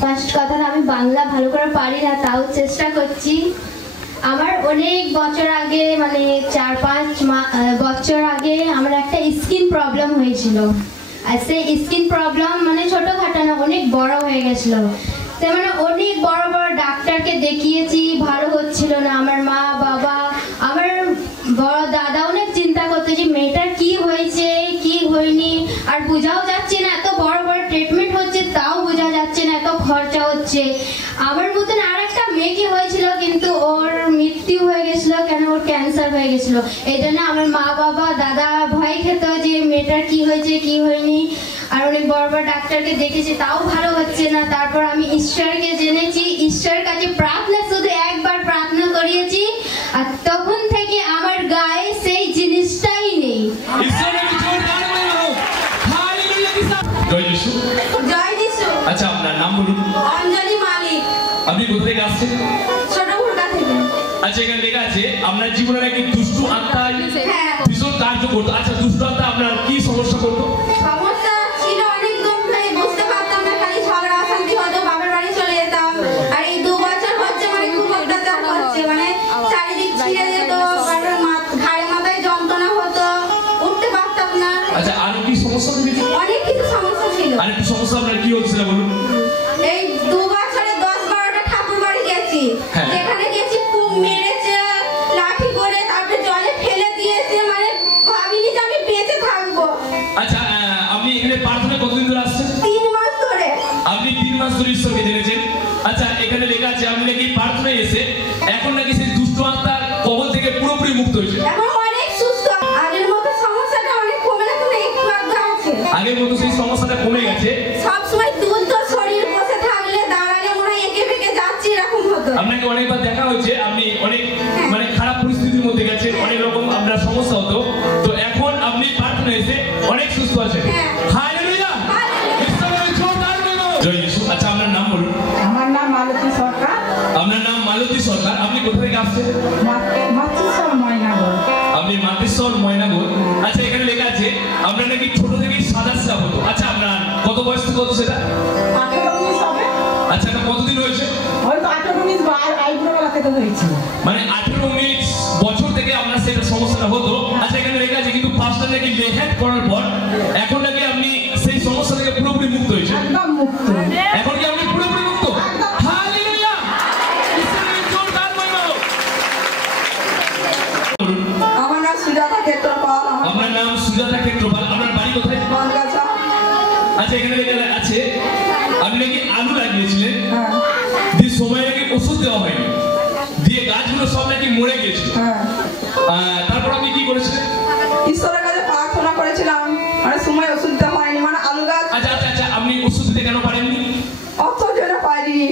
First কথা আমি বাংলা ভালো করে পারি না, তাও চেষ্টা করছি। আমার অনেক বছর আগে মানে 4-5 বছর আগে আমার একটা স্কিন প্রবলেম হয়েছিল। আর সেই স্কিন প্রবলেম মানে ছোটখাটো না, অনেক বড় হয়ে গেছিল। সে মানে অনেক বড় বড় ডাক্তারকে দেখিয়েছি, ভালো হচ্ছিল না। আমার মা বাবা আমার বড় দাদা অনেক চিন্তা করতে যে মেয়েটার কি হয়েছে কি হয়নি, আর বোঝাও যাচ্ছে না। এত বড় বড় ট্রিটমেন্ট হচ্ছে তাও বোঝা যাচ্ছে না, এত খরচা হচ্ছে। আমার মতন আর একটা মেয়েকে হয়েছিল, কিন্তু ওর মৃত্যু হয়ে গেছিল। কেন? ওর ক্যান্সার হয়ে গেছিল। এই জন্য আমার মা বাবা দাদা ভয় খেত যে মেয়েটার কি হয়েছে কি হয়নি। আর অনেক বড় বড় ডাক্তারকে দেখেছি, তাও ভালো হচ্ছে না। তারপর আমি ঈশ্বরকে জেনেছি, ঈশ্বরের কাছে প্রার্থনা, শুধু একবার প্রার্থনা করিয়েছি, আর তখন থেকে আমার গায়ে সেই জিনিসটাই নেই। জয় যিশু। জয় যিশু। আচ্ছা, আপনার নাম বলুন। অঞ্জলি মালিক। আপনি কোথা থেকে আসছেন? ছোটপুরকা থেকে। আচ্ছা, এখানে লেখা আছে আপনার জীবনে নাকি দুষ্টু আত্মা ভীষণ কার্য করতো। আচ্ছা, দুষ্টু আত্মা আপনার কি সমস্যা করতো? সমস্যা ছিল অনেক দুঃখ, বুঝতে পারতাম না, খালি ঝগড়া অশান্তি হতো, বাবার বাড়ি চলে যেতাম। আর এই 2 বছর হচ্ছে মানে খুব অত্যাচার হচ্ছে, মানে চারিদিক ছিঁড়ে যেত, ঘাড়ে মাথায় যন্ত্রণা হতো, উঠতে পারতাম না। আচ্ছা, আর কি সমস্যা ছিল? অনেক কিছু সমস্যা ছিল। আর একটু সমস্যা আপনার কি হচ্ছিল বলুন? এই 2 বছরে 10-12টা ঠাকুর বাড়ি গেছি, যেখানে গেছি খুব মেরেছে লাঠি করে, তারপরে জলে ফেলে দিয়েছে, মানে ভাবিনি যে আমি বেঁচে থাকবো। আচ্ছা, আপনি এখানে প্রার্থনা কতদিন ধরে আসছেন? 3 মাস ধরে। আপনি 3 মাস ধরে ঈশ্বরকে জেনেছেন। আচ্ছা, এখানে লেখা আছে আপনি নাকি প্রার্থনায় এসে এখন নাকি সেই দুষ্ট আত্মার কবল থেকে পুরোপুরি মুক্ত হয়েছে। এখন অনেক সুস্থ, আগের মতো সমস্যাটা অনেক কমে গেছে, একটু আধটু আছে। আগের মতো সেই সমস্যাটা কমে গেছে। সব সময় দুধ শরীর বসে থাকলে দাঁড়ালে মনে হয় এঁকে বেঁকে যাচ্ছি, এরকম হতো। আপনাকে অনেকবার দেখা হয়েছে, আপনি অনেক মানে খারাপ পরিস্থিতির মধ্যে গেছেন, অনেক রকম আপনার সমস্যা হতো। তো এখন আপনি প্রার্থনা এসে অনেক সুস্থ আছেন। হালেলুয়া। ঈশ্বরের জোরদার বলো। জয় যিশু। আচ্ছা, আপনার নাম বলুন। আমার নাম মালতী সরকার। আপনার নাম মালতী সরকার। আপনি কোথা থেকে আসছেন? মাতৃশ্বর ময়নাগর। আপনি মাতৃশ্বর ময়নাগর। আচ্ছা, এখানে লেখা আছে আপনার নাকি ছোট থেকেই সাদা সাদা হতো। আচ্ছা, আপনার কত বয়স থেকে হতো সেটা? 18-19 হবে। আচ্ছা, এটা কতদিন হয়েছে? হয়তো 18-19 বার আইব্রোলা থেকে হয়েছিল। মানে 18-19 বছর থেকে আপনার সেটা সমস্যাটা হতো। আচ্ছা, এখানে লেখা আছে কিন্তু পাঁচটা নাকি মেহেদ করার পর এখন নাকি আপনি সেই সমস্যা থেকে পুরোপুরি মুক্ত হয়েছে। একদম মুক্ত। এখন কি আপনি পুরোপুরি মুক্ত? হালেলুয়া। ঈশ্বরের জোরদার বলো। আমার নাম সুজাতা ক্ষেত্রপাল। আপনার নাম সুজাতা ক্ষেত্রপাল। আপনার বাড়ি কোথায়? মালগাছা। আচ্ছা, এখানে লেখা আছে আপনি নাকি আলু লাগিয়েছিলেন, হ্যাঁ দিয়ে সময় নাকি ওষুধ দেওয়া হয়নি, দিয়ে গাছগুলো সব নাকি মরে গেছিল। হ্যাঁ। তারপর আপনি কি করেছিলেন? ঈশ্বরের কাছে প্রার্থনা করেছিলাম, মানে সময় ওষুধ দেওয়া হয়নি, মানে আলু গাছ। আচ্ছা আচ্ছা আচ্ছা, আপনি ওষুধ দিতে কেন পারেননি? অর্থ জন্য পারিনি।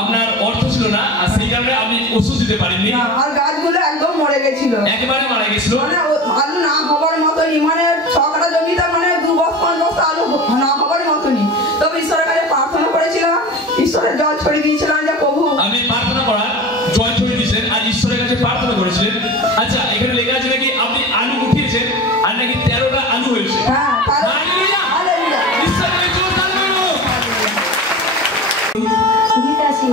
আপনার অর্থ ছিল না, আর সেই কারণে আপনি ওষুধ দিতে পারেননি। আর গাছগুলো একদম মরে গেছিল, একেবারে মারা গেছিল। মানে আলু না হবার মতনই, মানে 6 কাঠা জমিতে মানে 2 বস্তা 5 বস্তা আলু না হবার মতনই। তবে ঈশ্বরের কাছে প্রার্থনা করেছিলাম, ঈশ্বরের জল ছড়িয়ে দিয়েছিলাম যে প্রভু। আপনি প্রার্থনা করার জল ছড়িয়ে দিয়েছেন আর ঈশ্বরের কাছে প্রার্থনা করেছিলেন। আচ্ছা, এখানে লেখা আছে নাকি আপনি আলু উঠিয়েছেন আর নাকি 13টা আলু হয়েছে। হ্যাঁ, হালেলুয়া। হালেলুয়া। ঈশ্বরের জোরদার বলো। গীতা সিং।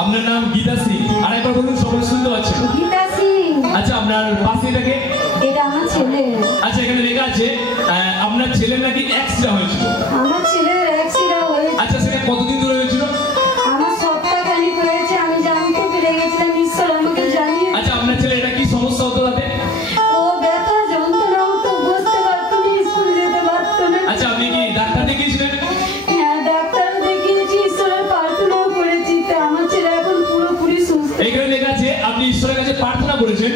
আপনার নাম গীতা সিং। আরেকবার বলুন, সবাই শুনতে পাচ্ছেন? গীতা সিং। আচ্ছা, আপনার পাশে থাকে? এটা আমার ছেলে। আচ্ছা, এখানে লেখা আছে আপনার ছেলের নাকি অ্যাক্সিডেন্ট হয়েছিল। আমার ছেলের অ্যাক্সিডেন্ট হয়েছে। আচ্ছা, সেটা কতদিন ধরে হয়েছিল? আমার সপ্তাহখানিক হয়েছে, আমি জানতে পেরে গেছিলাম, ঈশ্বর আমাকে জানিয়ে। আচ্ছা, আপনার ছেলে এটা কি সমস্যা হতো তাতে? ও ব্যথা যন্ত্রণা হতো, বুঝতে পারতো না, স্কুল যেতে পারতো না। আচ্ছা, আপনি কি ডাক্তার দেখিয়েছিলেন? হ্যাঁ, ডাক্তারও দেখিয়েছি, ঈশ্বরের প্রার্থনাও করেছি, তা আমার ছেলে এখন পুরোপুরি সুস্থ। এইখানে লেখা আছে আপনি ঈশ্বরের কাছে প্রার্থনা করেছেন,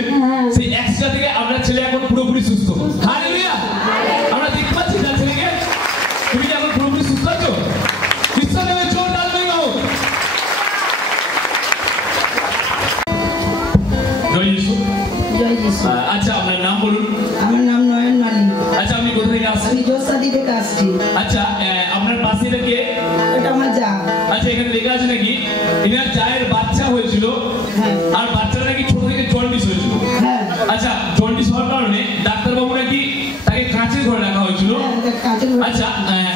সেই অ্যাক্সিডেন্ট থেকে আপনার ছেলে এখন পুরোপুরি সুস্থ। হালেলুয়া। আমরা দেখতে পাচ্ছি তার ছেলেকে। তুমি কি এখন পুরোপুরি সুস্থ আছো? ঈশ্বরের জোরদার বলো। জয় যিশু। জয় যিশু। আচ্ছা, আপনার নাম বলুন। আমার নাম নয়ন মালিক। আচ্ছা, আপনি কোথা থেকে আসছেন? আমি জোসাদি থেকে আসছি। আচ্ছা, আপনার পাশে এটা কে? এটা আমার যা। আচ্ছা, এখানে লেখা আছে নাকি এনার জায়ের বাচ্চা হয়েছিল, আর বাচ্চাটা নাকি ছোট থেকে জন্ডিস হয়েছিল। হ্যাঁ। আচ্ছা, জন্ডিস হওয়ার কারণে ডাক্তারবাবু নাকি তাকে কাঁচের ঘরে রাখা হয়েছিল। আচ্ছা,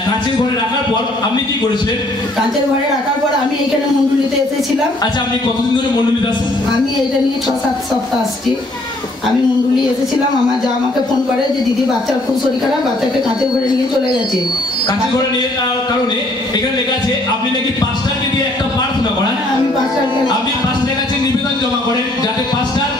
কাঁচের ঘরে রাখার পর আপনি কি করেছিলেন? কাঁচের ঘরে রাখার পর আমি এখানে মন্ডলীতে এসেছিলাম। আচ্ছা, আপনি কতদিন ধরে মন্ডলীতে আছেন? আমি এটা নিয়ে 6-7 সপ্তাহ আসছি। আমি মন্ডলী এসেছিলাম, আমার যা আমাকে ফোন করে যে দিদি বাচ্চার খুব শরীর খারাপ, বাচ্চাকে কাঁচের ঘরে নিয়ে চলে গেছে। কাঁচের ঘরে নিয়ে যাওয়ার কারণে এখানে লেখা আছে আপনি নাকি পাস্টারকে দিয়ে একটা প্রার্থনা করেন। আমি পাঁচটা আপনি পাস্টারের কাছে নিবেদন জমা করেন যাতে পাস্টার